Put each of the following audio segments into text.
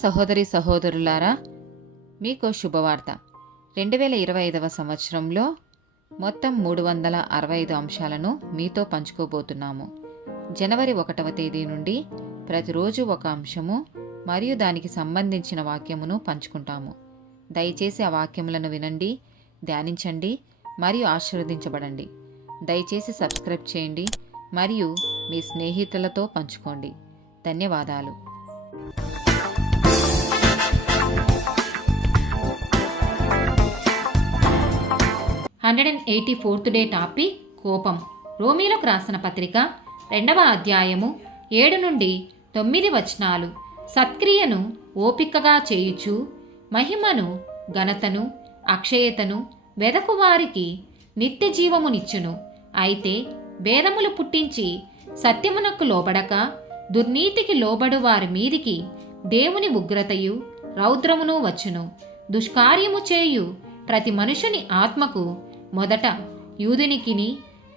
సహోదరి సహోదరులారా, మీకు శుభవార్త. 2025 సంవత్సరంలో మొత్తం 365 అంశాలను మీతో పంచుకోబోతున్నాము. జనవరి 1వ తేదీ నుండి ప్రతిరోజు ఒక అంశము మరియు దానికి సంబంధించిన వాక్యమును పంచుకుంటాము. దయచేసి ఆ వాక్యములను వినండి, ధ్యానించండి మరియు ఆశీర్వదించబడండి. దయచేసి సబ్స్క్రైబ్ చేయండి మరియు మీ స్నేహితులతో పంచుకోండి. ధన్యవాదాలు. 184th డే టాపిక్ కోపం. రోమీలకు రాసిన పత్రిక 2వ అధ్యాయము 7 నుండి 9 వచనాలు. సత్క్రియను ఓపికగా చేయుచు మహిమను, ఘనతను, అక్షయతను వెదకు వారికి నిత్య జీవమునిచ్చును. అయితే భేదములు పుట్టించి సత్యమునకు లోబడక దుర్నీతికి లోబడు వారి మీదికి దేవుని ఉగ్రతయు రౌద్రమును వచ్చును. దుష్కార్యము చేయు ప్రతి మనుషుని ఆత్మకు మొదట యూదునికిని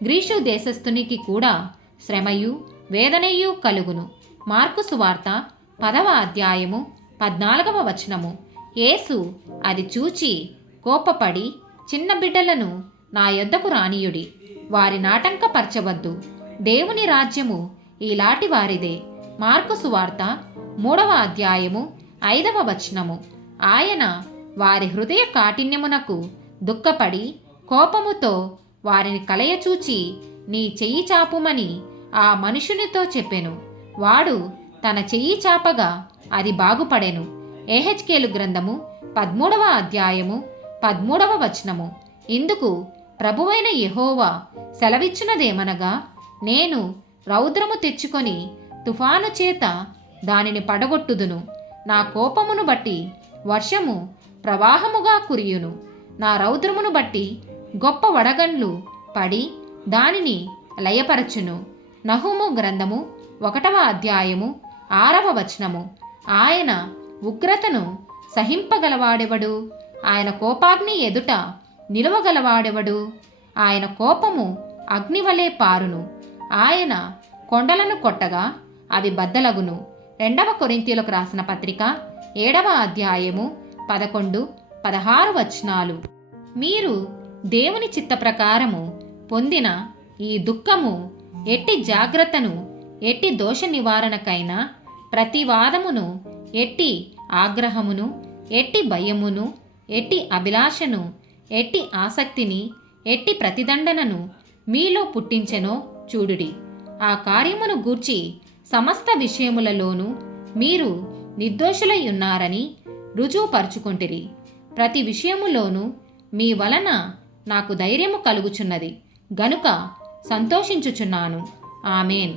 గ్రీసు దేశస్థునికి కూడా శ్రమయు వేదనయు కలుగును. మార్కు సువార్త 10వ అధ్యాయము 14వ వచనము. యేసు అది చూచి కోపపడి, చిన్న బిడ్డలను నా యొద్దకు రానియుడి, వారి నాటంకపరచవద్దు, దేవుని రాజ్యము ఈలాటి వారిదే. మార్కు సువార్త 3వ అధ్యాయము 5వ వచనము. ఆయన వారి హృదయ కాఠిన్యమునకు దుఃఖపడి కోపముతో వారిని కలయచూచి నీ చెయ్యి చాపుమని ఆ మనుషునితో చెప్పెను. వాడు తన చెయ్యి చాపగా అది బాగుపడెను. యెహెజ్కేలు గ్రంథము 13వ అధ్యాయము 13వ వచనము. ఇందుకు ప్రభువైన యెహోవా సెలవిచ్చినదేమనగా, నేను రౌద్రము తెచ్చుకొని తుఫాను చేత దానిని పడగొట్టుదును. నా కోపమును బట్టి వర్షము ప్రవాహముగా కురియును. నా రౌద్రమును బట్టి గొప్ప వడగండ్లు పడి దానిని లయపరచును. నహూము గ్రంథము 1వ అధ్యాయము 6వ వచనము. ఆయన ఉగ్రతను సహింపగలవాడెవడు? ఆయన కోపాగ్ని ఎదుట నిలవగలవాడెవడు? ఆయన కోపము అగ్నివలే పారును. ఆయన కొండలను కొట్టగా అవి బద్దలగును. 2వ కొరింథీయులకు రాసిన పత్రిక 7వ అధ్యాయము 11, 16 వచనాలు. మీరు దేవుని చిత్త ప్రకారము పొందిన ఈ దుఃఖము ఎట్టి జాగ్రత్తను, ఎట్టి దోష నివారణకైనా ప్రతివాదమును, ఎట్టి ఆగ్రహమును, ఎట్టి భయమును, ఎట్టి అభిలాషను, ఎట్టి ఆసక్తిని, ఎట్టి ప్రతిదండనను మీలో పుట్టించెనో చూడుడి. ఆ కార్యమును గూర్చి సమస్త విషయములలోనూ మీరు నిర్దోషులై ఉన్నారని రుజువుపరుచుకొంటిరి. ప్రతి విషయములోనూ మీ వలన నాకు ధైర్యము కలుగుచున్నది గనుక సంతోషించుచున్నాను. ఆమేన్.